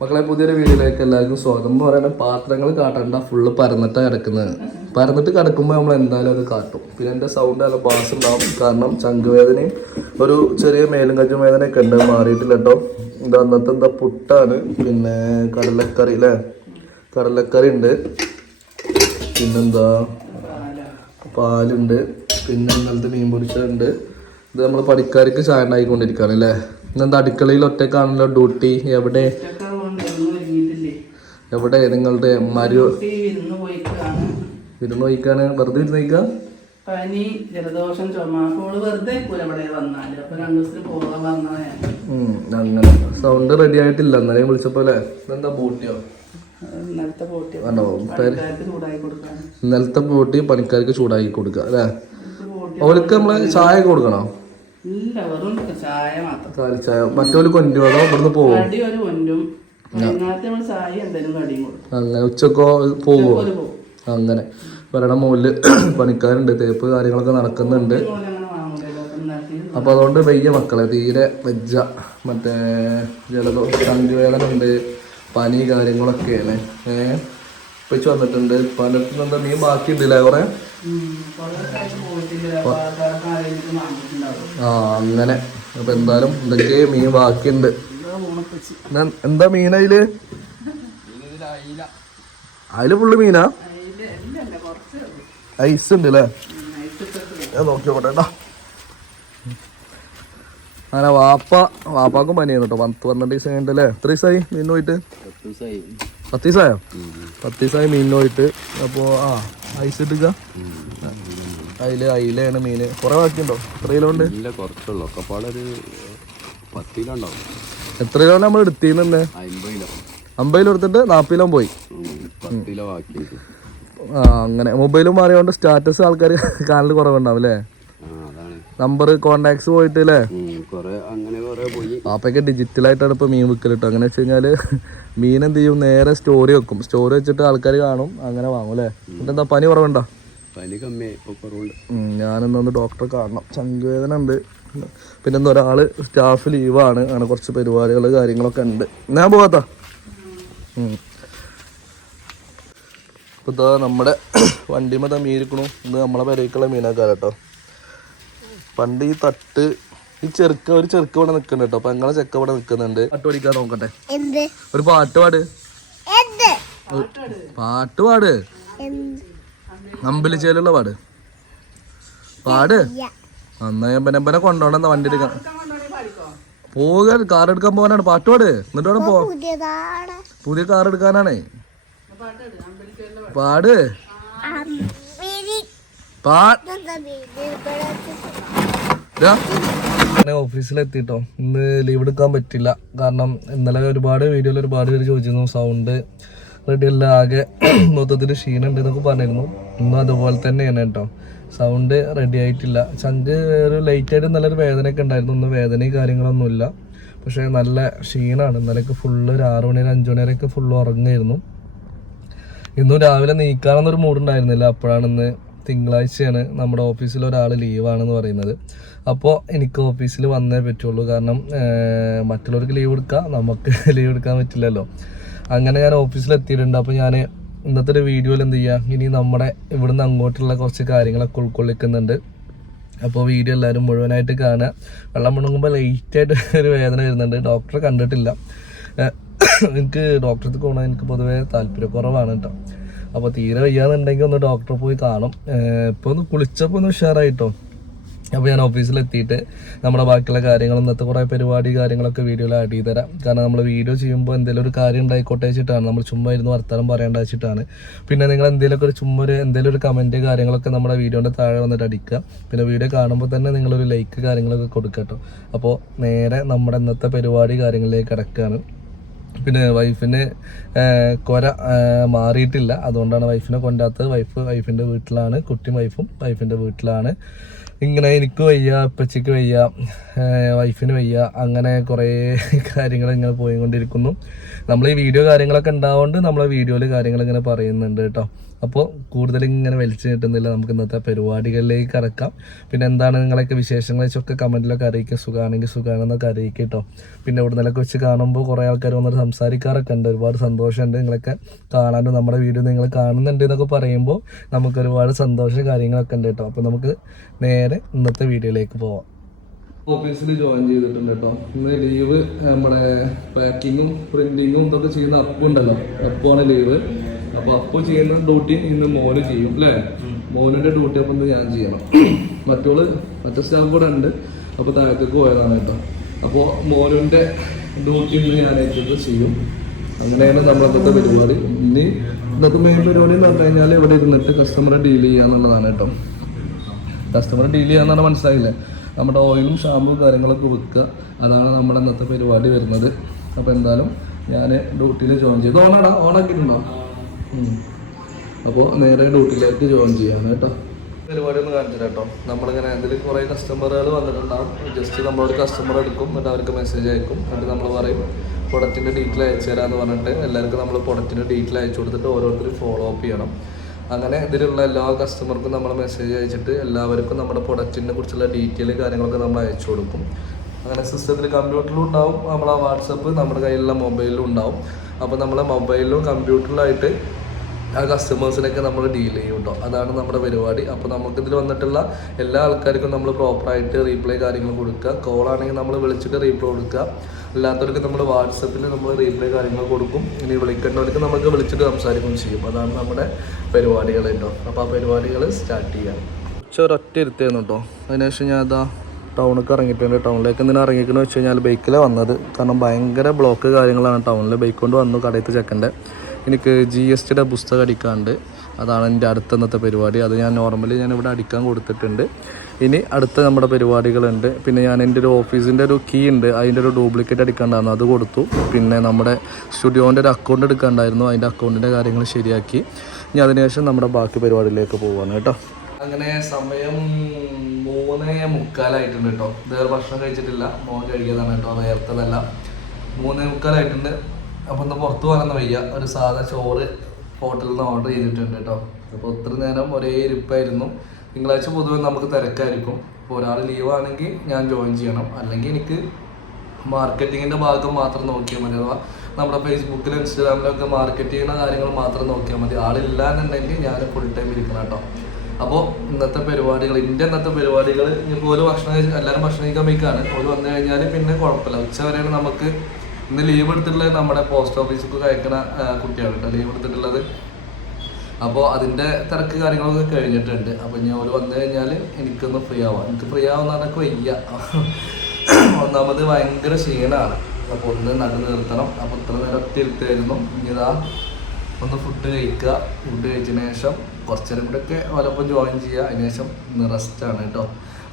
മക്കളെ പുതിയൊരു വീഡിയോയിലേക്ക് എല്ലാവർക്കും സ്വാഗതം. എന്ന് പറയുന്നത് പാത്രങ്ങൾ കാട്ടണ്ട ഫുള്ള് പരന്നിട്ടാണ് കിടക്കുന്നത്. പരന്നിട്ട് കിടക്കുമ്പോൾ നമ്മൾ എന്തായാലും അത് കാട്ടും. പിന്നെ എന്റെ സൗണ്ട് നല്ല ബാസ് ഉണ്ടാവും. കാരണം ചങ്കുവേദനയും ഒരു ചെറിയ മേലും കച്ചും വേദനയൊക്കെ ഉണ്ട്. മാറിയിട്ടില്ല കേട്ടോ. ഇത് അന്നത്തെ എന്താ പുട്ടാണ്. പിന്നെ കടലക്കറി അല്ലേ? കടലക്കറി ഉണ്ട്. പിന്നെന്താ? പാലുണ്ട്. പിന്നെ ഇന്നലത്തെ മീൻ പൊരിച്ചുണ്ട് ഇത് നമ്മൾ പണിക്കാർക്ക് ചായ ഉണ്ടായിക്കൊണ്ടിരിക്കുകയാണ് അല്ലേ? ഇന്നെന്താ അടുക്കളയിൽ ഒറ്റക്കാണല്ലോ ഡ്യൂട്ടി എവിടെ ഉച്ചയ്ക്ക് കൊണ്ട് ഒന്നും ഒരുങ്ങിയിട്ടില്ലേ എവിടെ നിങ്ങളുടെ മരു വിരുന്ന് വഹിക്കാണ് വെറുതെ ഇരുന്ന് വഹിക്കുക പനി ജലദോഷം ചുമ അപ്പോൾ വെറുതെ കൂല ഇവിടെ വന്നാൽ. അപ്പൊ രണ്ടു ദിവസത്തിന് പോകാൻ പറഞ്ഞതാ അങ്ങനെ. സൗണ്ട് റെഡി ആയിട്ടില്ല. എന്നാലും വിളിച്ചപ്പോ അല്ലേ? ഇതെന്താ ബൂട്ടിയോ? ഇന്നലത്തെ ബൂട്ടി പണിക്കാർക്ക് ചൂടാക്കി കൊടുക്കുക അല്ലേ? അവർക്ക് നമ്മൾ ചായ കൊടുക്കണോ? ചായ മാത്രം. ചായ മറ്റോൽ കൊണ്ടുപോകണോ ഇവിടുന്ന് പോവും? അങ്ങനെ ഉച്ചക്കോ പോവോ? അങ്ങനെ. പറയണ മുകളിൽ പണിക്കാരുണ്ട് തേപ്പ് കാര്യങ്ങളൊക്കെ നടക്കുന്നുണ്ട്. അപ്പൊ അപ്പോൾ അതുകൊണ്ട് വയ്യ മക്കളെ തീരെ വെജ്ജ മറ്റേ ജലദോഷം സഞ്ചുവേദന ഉണ്ട് പനി കാര്യങ്ങളൊക്കെയാണ്. ഏഹ് വെച്ച് വന്നിട്ടുണ്ട്. പലർക്കും എന്താ ബാക്കി ഉണ്ടല്ലേ കുറെ? ആ അങ്ങനെ. അപ്പൊ എന്തായാലും എന്തൊക്കെ മീൻ ബാക്കിയുണ്ട്. എന്താ മീൻ അതിൽ അതിൽ ഫുള്ള് മീനാ? അതിൽ ഇല്ലല്ല കുറച്ച് ഐസ് ഉണ്ട് അല്ലേ നോക്കിയോട്ടെ ഞാൻ അങ്ങനെ വാപ്പ വാപ്പാക്കും പനിയാണ് കേട്ടോ പത്ത് പന്ത്രണ്ട് ദിവസം കഴിഞ്ഞിട്ടല്ലേ എത്ര ദിവസമായി മീൻ പോയിട്ട്? പത്ത് ദിവസമായോ പത്ത് ദിവസമായി മീൻ പോയിട്ട്. അപ്പോൾ ആ ഐസ് ഇട്ടുക അതിൽ അയിലാണ് മീന് കുറെ ബാക്കിയുണ്ടോ എത്ര കിലോ ഉണ്ട്? കുറച്ചുള്ളൂ ഒക്കെപ്പാടൊരു പത്ത് കിലോ ഉണ്ടാവും. എത്ര കിലോ നമ്മൾ എടുത്തിരുന്നെ അമ്പത് കിലോ എടുത്തിട്ട് നാൽപ്പത് കിലോ പോയി. ആ അങ്ങനെ. മൊബൈലും മാറിയോണ്ട് സ്റ്റാറ്റസ് ആൾക്കാർ കാണൽ കുറവുണ്ടാവും അല്ലേ നമ്പർ കോണ്ടാക്ട്സ് പോയിട്ട് അല്ലേ ഉം, ഡിജിറ്റൽ അങ്ങനെ ഇപ്പൊ മീൻ വിൽക്കൽ കേട്ടോ അങ്ങനെ വെച്ച് കഴിഞ്ഞാൽ മീൻ എന്ത് ചെയ്യും? നേരെ സ്റ്റോറി വെക്കും. സ്റ്റോറി വെച്ചിട്ട് ആൾക്കാർ കാണും. അങ്ങനെ വാങ്ങും അല്ലേ എന്താ പനി കുറവുണ്ടോ? പനി കമ്മിയായി. ഞാനിന്നൊന്ന് ഡോക്ടറെ കാണണം. ചങ്കുവേദന ഉണ്ട്. പിന്നെ ഒരാൾ സ്റ്റാഫ് ലീവാണ് അങ്ങനെ കുറച്ച് പരിപാടികൾ കാര്യങ്ങളൊക്കെ ഉണ്ട്. ഞാൻ പോകാത്ത ഇതാ നമ്മുടെ വണ്ടിമത മീരിക്കണു ഇന്ന് നമ്മളെ പെരയ്ക്കുള്ള മീനാക്കാരം കേട്ടോ പണ്ട് ഈ തട്ട് ഈ ചെറുക്ക ഒരു ചെറുക്ക ഇവിടെ നിൽക്കുന്നുണ്ട് കേട്ടോ. അപ്പൊ ഞങ്ങളെ ചെക്ക ഇവിടെ നിൽക്കുന്നുണ്ട് പാട്ട് പഠിക്കാൻ നോക്കട്ടെ. ഒരു പാട്ട് പാട്. പാട്ട് പാട്. അമ്പലിച്ചേലുള്ള പാട്. പാട്. എന്നാ ഞാൻ പിന്നെ പിന്നെ കൊണ്ടോണ്ടെന്ന വണ്ടി എടുക്കാൻ. പോകാൻ കാർ എടുക്കാൻ പോകാനാണ്. പാട്ടോട് പാട്. എന്നിട്ട് വേണം പോ. പുതിയ കാർ എടുക്കാനാണേ. പാട്. ഓഫീസിലെത്തിട്ടോ. ഇന്ന് ലീവ് എടുക്കാൻ പറ്റില്ല. കാരണം ഇന്നലെ ഒരുപാട് വീഡിയോയിൽ ഒരുപാട് പേര് ചോദിച്ചിരുന്നു. സൗണ്ട് റെഡി അല്ല. ആകെ മൊത്തത്തിൽ ക്ഷീണുണ്ട് എന്നൊക്കെ പറഞ്ഞിരുന്നു. ഇന്നും അതുപോലെ തന്നെയാണ് കേട്ടോ. സൗണ്ട് റെഡി ആയിട്ടില്ല. ചങ്ക് ഒരു ലൈറ്റ് ആയിട്ട് നല്ലൊരു വേദനയൊക്കെ ഉണ്ടായിരുന്നു. ഒന്നും വേദനയും കാര്യങ്ങളൊന്നുമില്ല. പക്ഷേ നല്ല ക്ഷീണമാണ് ഇന്നലെയൊക്കെ ഫുള്ള് ഒരു ആറു മണി അഞ്ച് മണി വരെയൊക്കെ ഫുള്ള് ഉറങ്ങായിരുന്നു. ഇന്നും രാവിലെ നീക്കാനൊന്നൊരു മൂഡ് ഉണ്ടായിരുന്നില്ല. അപ്പോഴാണ് ഇന്ന് തിങ്കളാഴ്ചയാണ് നമ്മുടെ ഓഫീസിൽ ഒരാൾ ലീവാണെന്ന് പറയുന്നത്. അപ്പോൾ എനിക്ക് ഓഫീസിൽ വന്നേ പറ്റുള്ളൂ. കാരണം മറ്റുള്ളവർക്ക് ലീവ് എടുക്കാം. നമുക്ക് ലീവ് എടുക്കാൻ പറ്റില്ലല്ലോ. അങ്ങനെ ഞാൻ ഓഫീസിൽ എത്തിയിട്ടുണ്ട്. അപ്പോൾ ഞാൻ ഇന്നത്തെ ഒരു വീഡിയോയിൽ എന്ത് ചെയ്യുക ഇനി നമ്മുടെ ഇവിടുന്ന് അങ്ങോട്ടുള്ള കുറച്ച് കാര്യങ്ങളൊക്കെ ഉൾക്കൊള്ളിക്കുന്നുണ്ട്. അപ്പോൾ വീഡിയോ എല്ലാവരും മുഴുവനായിട്ട് കാണുക. വെള്ളം മുണങ്ങുമ്പോൾ ലൈറ്റായിട്ട് ഒരു വേദന വരുന്നുണ്ട്. ഡോക്ടറെ കണ്ടിട്ടില്ല. എനിക്ക് ഡോക്ടറെടുത്ത് പോകണം എനിക്ക് പൊതുവേ താല്പര്യക്കുറവാണ് കേട്ടോ. അപ്പോൾ തീരെ വയ്യാന്നുണ്ടെങ്കിൽ ഒന്ന് ഡോക്ടറെ പോയി കാണും. ഇപ്പോൾ ഒന്ന് കുളിച്ചപ്പോൾ ഒന്ന് ഉഷാറായിട്ടോ? അപ്പോൾ ഞാൻ ഓഫീസിലെത്തിയിട്ട് നമ്മുടെ ബാക്കിയുള്ള കാര്യങ്ങൾ ഇന്നത്തെ കുറേ പരിപാടി കാര്യങ്ങളൊക്കെ വീഡിയോയിൽ ആഡ് ചെയ്ത് തരാം കാരണം നമ്മൾ വീഡിയോ ചെയ്യുമ്പോൾ എന്തെങ്കിലും ഒരു കാര്യം ഉണ്ടായിക്കോട്ടെ വെച്ചിട്ടാണ്. നമ്മൾ ചുമ്മാ ഇരുന്ന് വർത്തമാനം പറയേണ്ട വെച്ചിട്ടാണ്. പിന്നെ നിങ്ങൾ എന്തെങ്കിലുമൊക്കെ ഒരു ചുമ്മാ ഒരു എന്തെങ്കിലും ഒരു കമന്റ് കാര്യങ്ങളൊക്കെ നമ്മുടെ വീഡിയോന്റെ താഴെ വന്നിട്ട് അടിക്കുക. പിന്നെ വീഡിയോ കാണുമ്പോൾ തന്നെ നിങ്ങളൊരു ലൈക്ക് കാര്യങ്ങളൊക്കെ കൊടുക്കട്ടോ കേട്ടോ. അപ്പോൾ നേരെ നമ്മുടെ ഇന്നത്തെ പരിപാടി കാര്യങ്ങളിലേക്ക് കിടക്കുകയാണ്. പിന്നെ വൈഫിന് കൊര മാറിയിട്ടില്ല. അതുകൊണ്ടാണ് വൈഫിനെ കൊണ്ടാത്തത്. വൈഫ് വൈഫിന്റെ വീട്ടിലാണ് കുട്ടിയും വൈഫും വൈഫിന്റെ വീട്ടിലാണ്. ഇങ്ങനെ എനിക്ക് വയ്യ അപ്പച്ചയ്ക്ക് വയ്യ വൈഫിന് വയ്യ അങ്ങനെ കുറേ കാര്യങ്ങൾ ഇങ്ങനെ പോയിക്കൊണ്ടിരിക്കുന്നു. നമ്മൾ ഈ വീഡിയോ കാര്യങ്ങളൊക്കെ ഉണ്ടാവുകൊണ്ട് നമ്മളെ വീഡിയോയിൽ കാര്യങ്ങൾ ഇങ്ങനെ പറയുന്നുണ്ട് കേട്ടോ. അപ്പോൾ കൂടുതൽ ഇങ്ങനെ വലിച്ചു കിട്ടുന്നില്ല നമുക്ക് ഇന്നത്തെ പരിപാടികളിലേക്ക് കടക്കാം. പിന്നെ എന്താണ് നിങ്ങളൊക്കെ വിശേഷങ്ങൾ വെച്ചൊക്കെ കമന്റിലൊക്കെ അറിയിക്കുക. സുഖമാണെങ്കിൽ സുഖമാണെന്നൊക്കെ അറിയിക്കുക കേട്ടോ. പിന്നെ ഇവിടെ നിന്നൊക്കെ വെച്ച് കാണുമ്പോൾ കുറേ ആൾക്കാർ വന്നിട്ട് സംസാരിക്കാറൊക്കെ ഉണ്ട്. ഒരുപാട് സന്തോഷമുണ്ട് നിങ്ങളൊക്കെ കാണാനും നമ്മുടെ വീഡിയോ നിങ്ങൾ കാണുന്നുണ്ട് എന്നൊക്കെ പറയുമ്പോൾ നമുക്ക് ഒരുപാട് സന്തോഷം കാര്യങ്ങളൊക്കെ ഉണ്ട് കേട്ടോ. അപ്പോൾ നമുക്ക് നേരെ ഇന്നത്തെ വീഡിയോയിലേക്ക് പോവാം. ഓഫീസിൽ ജോയിൻ ചെയ്തിട്ടുണ്ട് കേട്ടോ. ഇന്ന് ലീവ് നമ്മുടെ പാക്കിങ്ങും പ്രിന്റിങ്ങും ഇതൊക്കെ ചെയ്യുന്ന അപ്പ് ഉണ്ടല്ലോ അപ്പുവാണ് ലീവ്. അപ്പൊ അപ്പോ ചെയ്യുന്ന ഡ്യൂട്ടി ഇന്ന് മോന് ചെയ്യും അല്ലേ മോനിന്റെ ഡ്യൂട്ടി അപ്പൊ ഞാൻ ചെയ്യണം. മറ്റോൾ മറ്റേ സ്റ്റാഫ് കൂടെ ഉണ്ട്. അപ്പൊ താഴത്തേക്ക് പോയതാണ് കേട്ടോ. അപ്പോൾ മോനിന്റെ ഡ്യൂട്ടി ഇന്ന് ഞാൻ ഏറ്റെടുത്ത് ചെയ്യും. അങ്ങനെയാണ് നമ്മളത്തെ പരിപാടി. ഇനി ഇതൊക്കെ മെയിൻ പരിപാടി എന്ന് പറഞ്ഞു കഴിഞ്ഞാൽ ഇവിടെ ഇരുന്നിട്ട് കസ്റ്റമറെ ഡീൽ ചെയ്യാന്നുള്ളതാണ് കേട്ടോ. കസ്റ്റമർ ഡീൽ ചെയ്യാന്നാണ് മനസ്സിലായില്ലേ? നമ്മുടെ ഓയിലും ഷാമ്പും കാര്യങ്ങളൊക്കെ വിൽക്കുക. അതാണ് നമ്മുടെ ഇന്നത്തെ പരിപാടി വരുന്നത്. അപ്പോൾ എന്തായാലും ഞാൻ ഡ്യൂട്ടിയിൽ ജോയിൻ ചെയ്തു. ഓണാടാ ഓണാക്കിയിട്ടുണ്ടോ അപ്പോൾ നേരെ ഡ്യൂട്ടിയിലേക്ക് ജോയിൻ ചെയ്യാണ് കേട്ടോ. പരിപാടി ഒന്ന് കാണിച്ചു കേട്ടോ. നമ്മളിങ്ങനെ എന്തെങ്കിലും കുറേ കസ്റ്റമറുകൾ വന്നിട്ടുണ്ടാവും. ജസ്റ്റ് നമ്മളൊരു കസ്റ്റമർ എടുക്കും എന്നിട്ട് അവർക്ക് മെസ്സേജ് അയക്കും. എന്നിട്ട് നമ്മൾ പറയും പ്രൊഡക്റ്റിന്റെ ഡീറ്റെയിൽ അയച്ചു തരാമെന്ന് പറഞ്ഞിട്ട് എല്ലാവർക്കും നമ്മൾ പ്രൊഡക്റ്റിന്റെ ഡീറ്റെയിൽ അയച്ചു കൊടുത്തിട്ട് ഓരോരുത്തരും ഫോളോ അപ്പ് ചെയ്യണം. അങ്ങനെ ഇതിലുള്ള എല്ലാ കസ്റ്റമർക്കും നമ്മൾ മെസ്സേജ് അയച്ചിട്ട് എല്ലാവർക്കും നമ്മുടെ പ്രൊഡക്റ്റിനെ കുറിച്ചുള്ള ഡീറ്റെയിൽ കാര്യങ്ങളൊക്കെ നമ്മൾ അയച്ചു കൊടുക്കും. അങ്ങനെ സിസ്റ്റത്തിൽ കമ്പ്യൂട്ടറിലും ഉണ്ടാവും നമ്മളെ വാട്സപ്പ് നമ്മുടെ കയ്യിലുള്ള മൊബൈലിലും ഉണ്ടാവും. അപ്പോൾ നമ്മളെ മൊബൈലിലും കമ്പ്യൂട്ടറിലായിട്ട് ആ കസ്റ്റമേഴ്സിനൊക്കെ നമ്മൾ ഡീൽ ചെയ്യും കേട്ടോ അതാണ് നമ്മുടെ പരിപാടി. അപ്പോൾ നമുക്കിതിൽ വന്നിട്ടുള്ള എല്ലാ ആൾക്കാർക്കും നമ്മൾ പ്രോപ്പറായിട്ട് റീപ്ലൈ കാര്യങ്ങൾ കൊടുക്കുക. കോൾ ആണെങ്കിൽ നമ്മൾ വിളിച്ചിട്ട് റീപ്ലൈ കൊടുക്കുക. അല്ലാത്തവർക്ക് നമ്മൾ വാട്സപ്പിൽ നമ്മൾ റീപ്ലൈ കാര്യങ്ങൾ കൊടുക്കും. ഇനി വിളിക്കേണ്ടവർക്ക് നമുക്ക് വിളിച്ചിട്ട് സംസാരിക്കുകയും ചെയ്യും. അതാണ് നമ്മുടെ പരിപാടികൾ കേട്ടോ. അപ്പോൾ ആ പരിപാടികൾ സ്റ്റാർട്ട് ചെയ്യാം. പക്ഷെ ഒരൊറ്റ ഇരുത്തായിരുന്നു കേട്ടോ. അതിനുശേഷം ഞാൻ അതാ ടൗണിലേക്ക് ഇറങ്ങിയിട്ടുണ്ട്. ടൗണിലേക്ക് എന്തിനാ ഇറങ്ങിക്കണമെന്ന് വെച്ച് കഴിഞ്ഞാൽ ബൈക്കിലാണ് വന്നത്. കാരണം ഭയങ്കര ബ്ലോക്ക് കാര്യങ്ങളാണ്. ടൗണിൽ ബൈക്ക് കൊണ്ട് വന്നു കടയത്ത് ചെക്കന്റെ. എനിക്ക് ജി എസ് ടിയുടെ പുസ്തകം അടിക്കാണ്ട് അതാണ് എന്റെ അടുത്ത ഇന്നത്തെ പരിപാടി. അത് ഞാൻ നോർമലി ഞാൻ ഇവിടെ അടിക്കാൻ കൊടുത്തിട്ടുണ്ട്. ഇനി അടുത്ത നമ്മുടെ പരിപാടികളുണ്ട്. പിന്നെ ഞാൻ എന്റെ ഒരു ഓഫീസിന്റെ ഒരു കീ ഉണ്ട്. അതിന്റെ ഒരു ഡ്യൂപ്ലിക്കേറ്റ് അടിക്കാണ്ടായിരുന്നു. അത് കൊടുത്തു. പിന്നെ നമ്മുടെ സ്റ്റുഡിയോന്റെ ഒരു അക്കൗണ്ട് എടുക്കാണ്ടായിരുന്നു. അതിന്റെ അക്കൗണ്ടിന്റെ കാര്യങ്ങൾ ശരിയാക്കി. ഇനി അതിനുശേഷം നമ്മുടെ ബാക്കി പരിപാടിയിലേക്ക് പോവാണ് കേട്ടോ. അങ്ങനെ സമയം മൂന്നേ മുക്കാലായിട്ടുണ്ട് കേട്ടോ. ഇതുവരെ ഭക്ഷണം കഴിച്ചിട്ടില്ല. മോൻ കഴിക്കാതാണ് കേട്ടോ. നേരത്തതല്ല മൂന്നേ മുക്കാലായിട്ടുണ്ട്. അപ്പോൾ ഒന്ന് പുറത്ത് പോകാനൊന്നും വയ്യ. ഒരു സാധാ ചോറ് ഹോട്ടലിൽ നിന്ന് ഓർഡർ ചെയ്തിട്ടുണ്ട് കേട്ടോ. അപ്പോൾ ഒത്തിരി നേരം ഒരേ ഇരിപ്പായിരുന്നു. തിങ്കളാഴ്ച പൊതുവെ നമുക്ക് തിരക്കായിരിക്കും. അപ്പോൾ ഒരാൾ ലീവ് ആണെങ്കിൽ ഞാൻ ജോയിൻ ചെയ്യണം. അല്ലെങ്കിൽ എനിക്ക് മാർക്കറ്റിങ്ങിന്റെ ഭാഗം മാത്രം നോക്കിയാൽ മതി. അഥവാ നമ്മുടെ ഫേസ്ബുക്കിലും ഇൻസ്റ്റാഗ്രാമിലൊക്കെ മാർക്കറ്റ് ചെയ്യുന്ന കാര്യങ്ങൾ മാത്രം നോക്കിയാൽ മതി. ആളില്ല എന്നുണ്ടെങ്കിൽ ഞാൻ ഫുൾ ടൈം ഇരിക്കണം കേട്ടോ. അപ്പോൾ ഇന്നത്തെ പരിപാടികൾ എന്റെ ഇന്നത്തെ പരിപാടികൾ ഇനിയിപ്പോൾ ഒരു ഭക്ഷണം എല്ലാവരും ഭക്ഷണം കഴിക്കാൻ വയ്ക്കാണ് ഒരു വന്നു കഴിഞ്ഞാൽ പിന്നെ കുഴപ്പമില്ല. ഉച്ച വരെയാണ് നമുക്ക് ഇന്ന് ലീവ് എടുത്തിട്ടുള്ളത് നമ്മുടെ പോസ്റ്റ് ഓഫീസിൽ അയക്കണ കുട്ടിയാണ് കേട്ടോ ലീവ് എടുത്തിട്ടുള്ളത്. അപ്പോൾ അതിന്റെ തിരക്ക് കാര്യങ്ങളൊക്കെ കഴിഞ്ഞിട്ടുണ്ട്. അപ്പോൾ ഞാൻ ഒരു വന്നു കഴിഞ്ഞാൽ എനിക്കൊന്ന് ഫ്രീ ആവാം. എനിക്ക് ഫ്രീ ആവുന്നതൊക്കെ വയ്യ ഒന്നാമത് ഭയങ്കര ക്ഷീണമാണ് അപ്പോൾ ഒന്ന് നടു നിർത്തണം. അപ്പോൾ ഇത്ര നേരം ഒത്തിരുത്തായിരുന്നു ഇനി ഇതാ ഒന്ന് ഫുഡ് കഴിക്കുക. ഫുഡ് കഴിച്ചതിന് ശേഷം കുറച്ച് നേരം കൂടെ ഒക്കെ വലപ്പം ജോയിൻ ചെയ്യുക. അതിനുശേഷം റെസ്റ്റാണ് കേട്ടോ.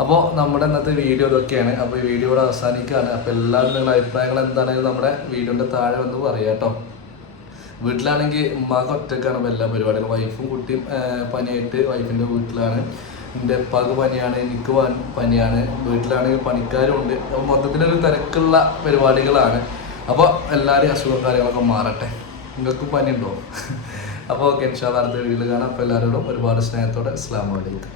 അപ്പോൾ നമ്മുടെ ഇന്നത്തെ വീഡിയോ ഇതൊക്കെയാണ്. അപ്പോൾ ഈ വീഡിയോ ഇവിടെ അവസാനിക്കുകയാണ്. അപ്പോൾ എല്ലാവരും നിങ്ങളുടെ അഭിപ്രായങ്ങൾ എന്താണെങ്കിലും നമ്മുടെ വീഡിയോന്റെ താഴെ വന്ന് പറയാം കേട്ടോ. വീട്ടിലാണെങ്കിൽ ഉമ്മാക്ക് ഒറ്റക്കാണ് അപ്പോൾ എല്ലാ പരിപാടികളും. വൈഫും കുട്ടിയും പനിയായിട്ട് വൈഫിന്റെ വീട്ടിലാണ്. എന്റെ ഉപ്പാക്ക് പനിയാണ് എനിക്ക് പനിയാണ്. വീട്ടിലാണെങ്കിൽ പണിക്കാരും ഉണ്ട്. അപ്പോൾ മൊത്തത്തിലൊരു തിരക്കുള്ള പരിപാടികളാണ്. അപ്പോൾ എല്ലാവരും അസുഖം കാര്യങ്ങളൊക്കെ മാറട്ടെ. നിങ്ങൾക്ക് പനിയുണ്ടോ? അപ്പോൾ ഓക്കെ ഇൻഷാല്ല അടുത്ത വീഡിയോയിൽ കാണാം. അപ്പോൾ എല്ലാവരോടും ഒരുപാട് സ്നേഹത്തോടെ അസ്ലാം വലൈക്കും